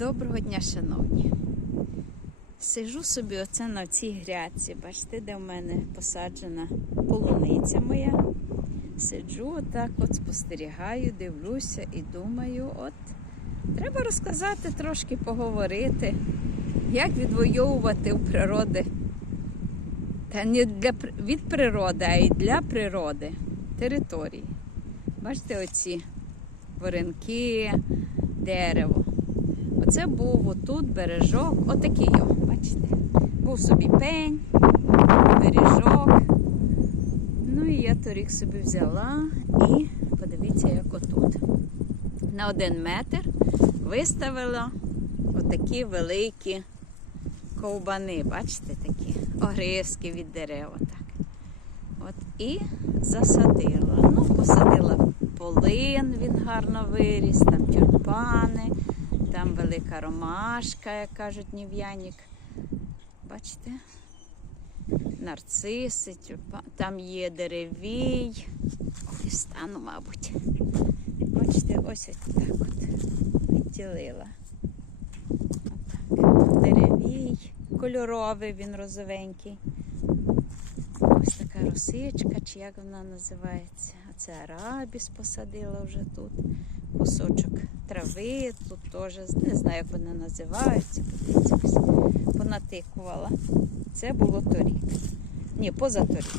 Доброго дня, шановні. Сижу собі оце на цій грядці. Бачите, де в мене посаджена полуниця моя. Сиджу отак, от спостерігаю, дивлюся і думаю, от треба розказати трошки, поговорити, як відвоювати у природи. Та не для, від природи, а й для природи території. Бачите, оці варенки, дерево. Оце був отут бережок, отакий його, бачите. Був собі пень, бережок. Ну і я торік собі взяла і подивіться, як отут. На один метр виставила отакі великі ковбани, бачите, такі огризки від дерева. Так. От, і засадила. Ну, посадила полин, він гарно виріс, там тюльпани, там велика ромашка, як кажуть, нів'янік. Бачите? Нарциси, там є деревій. Ой, стану, мабуть. Бачите, ось ось так от відділила. Деревій, кольоровий він розовенький. Ось така росичка, чи як вона називається. А це арабіс посадила вже тут. Кусочок трави, тут теж не знаю, як вона називається. Подивіться, понатикувала. Це було торік. Ні, позаторік.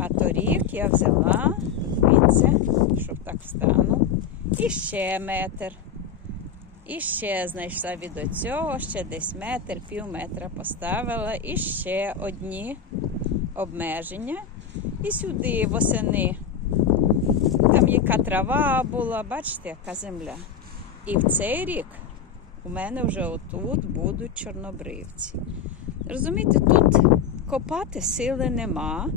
А торік я взяла, подивіться, щоб так встану. І ще метр. І ще знайшла від оцього, ще десь метр, пів метра поставила. І ще одні обмеження. І сюди восени. Там яка трава була, бачите, яка земля. І в цей рік у мене вже отут будуть чорнобривці. Розумієте, тут копати сили нема.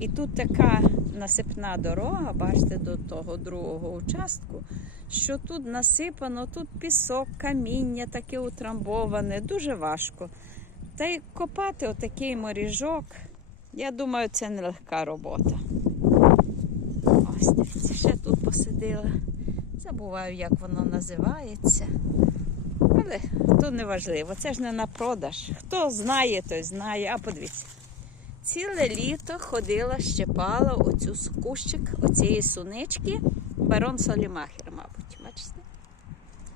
І тут така насипна дорога, бачите, до того другого участку, що тут насипано, тут пісок, каміння таке утрамбоване, дуже важко. Та й копати отакий моріжок, я думаю, це нелегка робота. Ось ще тут посидила. Забуваю, як воно називається. Але то не важливо, це ж не на продаж. Хто знає, той знає. А подивіться. Ціле літо ходила, щепала оцю кущик оцієї сунички, барон Солімахер, мабуть, бачите?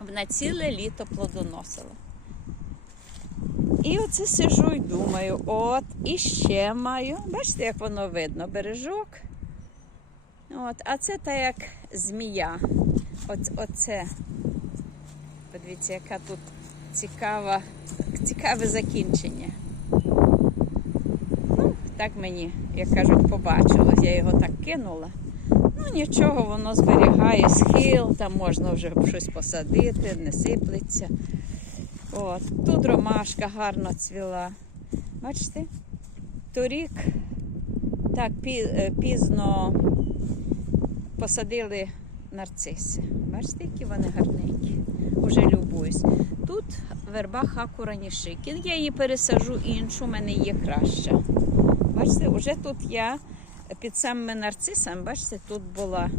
Вона ціле літо плодоносила. І оце сижу і думаю, от, і ще маю. Бачите, як воно видно, бережок. От, а це та як змія. От, оце. Подивіться, яка тут цікава, цікаве закінчення. Ну, так мені, як кажуть, побачилось. Я його так кинула. Ну нічого, воно зберігає схил, там можна вже щось посадити, не сиплеться. От. Тут ромашка гарно цвіла. Бачите? Торік так е, пізно посадили нарциси. Бачите, які вони гарненькі. Уже любуюсь. Тут верба хаку ранішики. Я її пересажу іншу, у мене є краща. Бачите, вже тут я під самими нарцисами, бачите, тут була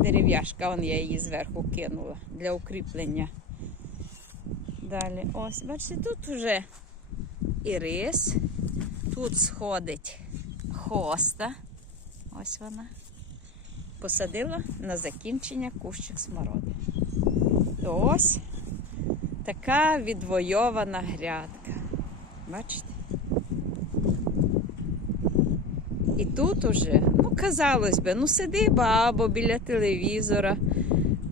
дерев'яшка, он я її зверху кинула для укріплення. Далі, ось, бачите, тут вже і рис, тут сходить хоста. Ось вона. Посадила на закінчення кущик смороди. То Ось така відвойована грядка. Бачите? І тут уже, ну, казалось би, ну сиди бабо біля телевізора,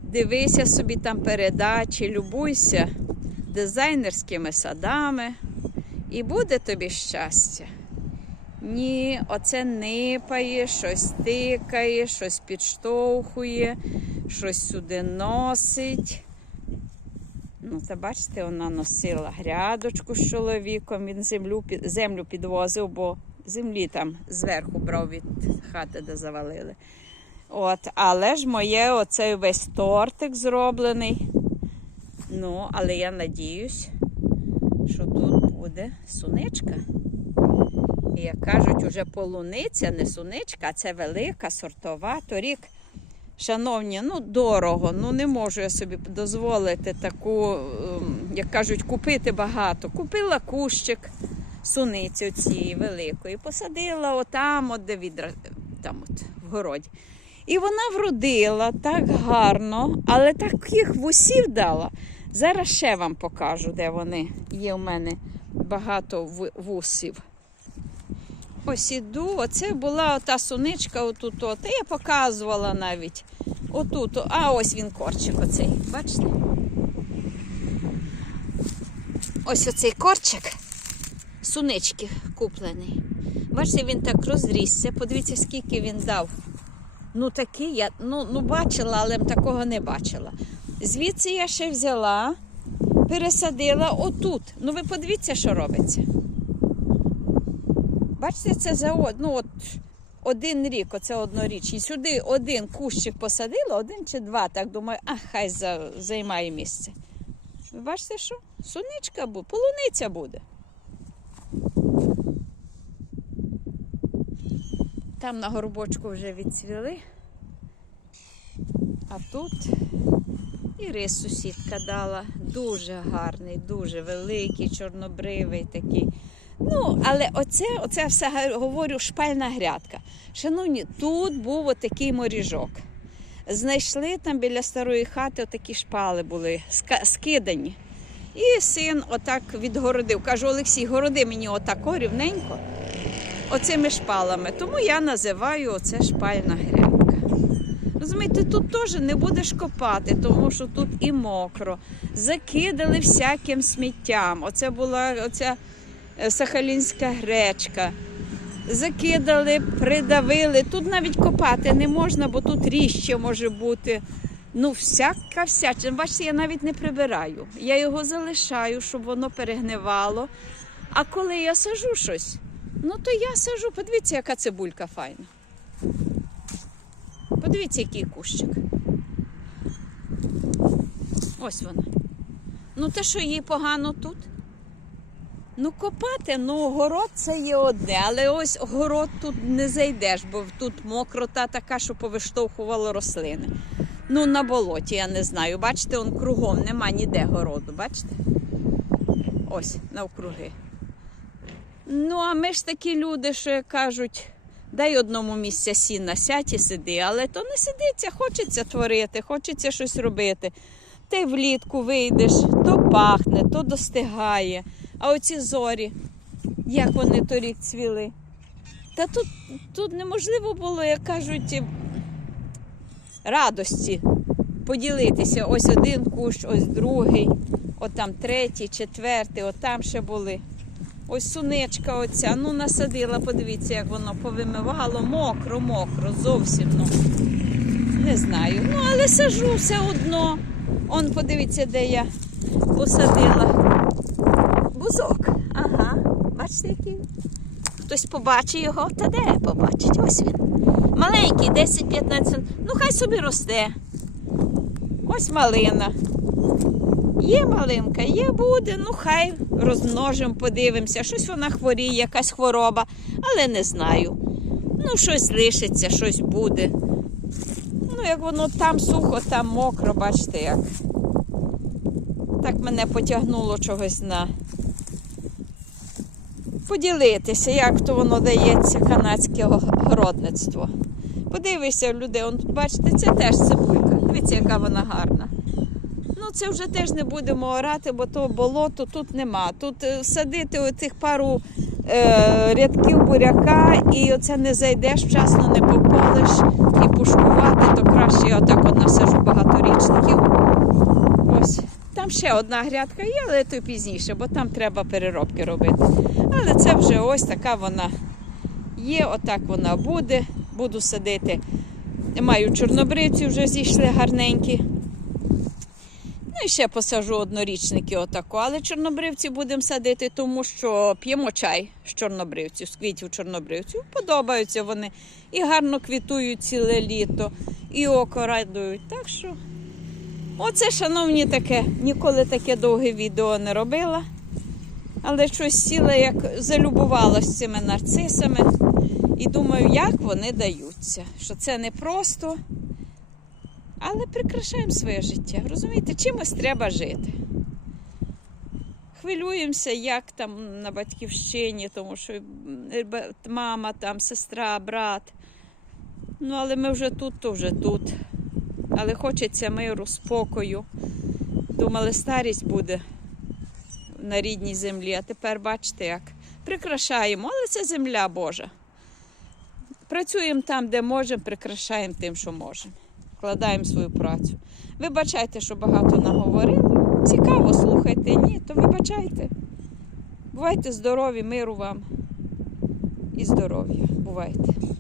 дивися собі там передачі, любуйся дизайнерськими садами, і буде тобі щастя. Ні, оце нипає, щось тикає, щось підштовхує, щось сюди носить. Ну, та бачите, вона носила грядочку з чоловіком, він землю, землю підвозив, бо землі там зверху брав від хати, де завалили. От, але ж моє оцей весь тортик зроблений. Ну, але я надіюсь, що тут буде суничка. І як кажуть, уже полуниця, не суничка, а це велика сортова. Торік Шановні, ну дорого, ну не можу я собі дозволити таку, ем, як кажуть, купити багато. Купила кущик суниці цієї великої, посадила отам, от де відра, там от в городі. І вона вродила так гарно, але таких вусів дала. Зараз ще вам покажу, де вони. Є у мене багато вусів. Ось іду, оце була ота суничка отут. От. Я показувала навіть. Отут. А ось він корчик оцей. Бачите? Ось оцей корчик сунички куплений. Бачите, він так розрісся. Подивіться, скільки він дав. Ну такий я ну, ну бачила, але такого не бачила. Звідси я ще взяла, пересадила отут. Ну ви подивіться, що робиться. Бачите, це за ну, от, один рік, оце однорічні. Сюди один кущик посадила, один чи два, так думаю, а хай за, займає місце. Ви бачите, що? Суничка буде, полуниця буде. Там на горбочку вже відцвіли. А тут і рис сусідка дала. Дуже гарний, дуже великий, чорнобривий такий. Ну, але оце, оце все говорю шпальна грядка. Шановні, тут був отакий моріжок. Знайшли там біля старої хати отакі шпали були скидані. І син отак відгородив. Кажу, Олексій, городи мені отако рівненько, оцими шпалами. Тому я називаю оце шпальна грядка. Розумієте, тут теж не будеш копати, тому що тут і мокро. Закидали всяким сміттям. Оце була оця сахалінська гречка. Закидали, придавили. Тут навіть копати не можна, бо тут ріще може бути. Ну, всяка всячина. Бачите, я навіть не прибираю. Я його залишаю, щоб воно перегнивало. А коли я сажу щось, ну то я сажу. Подивіться, яка цибулька файна. Подивіться, який кущик. Ось вона. Ну, те, що їй погано тут. Ну, копати, ну, город це є одне, але ось город тут не зайдеш, бо тут мокрота така, що повиштовхувало рослини. Ну, на болоті, я не знаю. Бачите, он кругом нема ніде городу, бачите? Ось, навкруги. Ну, а ми ж такі люди, що кажуть, дай одному місця сіна, сядь і сиди, але то не сидиться, хочеться творити, хочеться щось робити. Ти влітку вийдеш, то пахне, то достигає. А оці зорі, як вони торік цвіли. Та тут, тут неможливо було, як кажуть, радості поділитися. Ось один кущ, ось другий, от там третій, четвертий, от там ще були. Ось сунечка оця, ну насадила, подивіться, як воно повимивало, мокро, мокро, зовсім. ну. Не знаю. Ну, але сажу все одно. Он подивіться, де я посадила. Бузок. Ага. Бачите, який? Хтось побачить його, та де побачить? Ось він. Маленький, 10-15. Ну, хай собі росте. Ось малина. Є малинка, є буде, ну хай розмножимо, подивимося. Щось вона хворіє, якась хвороба, але не знаю. Ну, щось лишиться, щось буде. Ну, як воно там сухо, там мокро, бачите як. Так мене потягнуло чогось на поділитися, як то воно дається, канадське городництво. Подивися, люди, он, бачите, це теж цибулька. Дивіться, яка вона гарна. Ну, це вже теж не будемо орати, бо то болото тут нема. Тут е, садити оцих пару е, рядків буряка і оце не зайдеш, вчасно не пополиш і пушкувати, то краще я отак от насажу багаторічників. Там ще одна грядка є, але то пізніше, бо там треба переробки робити. Але це вже ось така вона є, отак вона буде. Буду садити. Маю чорнобривці, вже зійшли гарненькі. Ну і ще посажу однорічники отако. Але чорнобривці будемо садити, тому що п'ємо чай з чорнобривців, з квітів чорнобривців. Подобаються вони і гарно квітують ціле літо, і око радують. Так що, оце, шановні, таке. Ніколи таке довге відео не робила. Але щось сіла, як залюбувалася цими нарцисами. І думаю, як вони даються. Що це не просто Але прикрашаємо своє життя. Розумієте, чимось треба жити. Хвилюємося, як там на батьківщині, тому що мама, там, сестра, брат. Ну, але ми вже тут, то вже тут. Але хочеться миру, спокою. Думали, старість буде на рідній землі, а тепер бачите, як прикрашаємо, але це земля Божа. Працюємо там, де можемо, прикрашаємо тим, що можемо. Вкладаємо свою працю. Вибачайте, що багато наговорили. Цікаво, слухайте, ні, то вибачайте. Бувайте здорові, миру вам і здоров'я. Бувайте.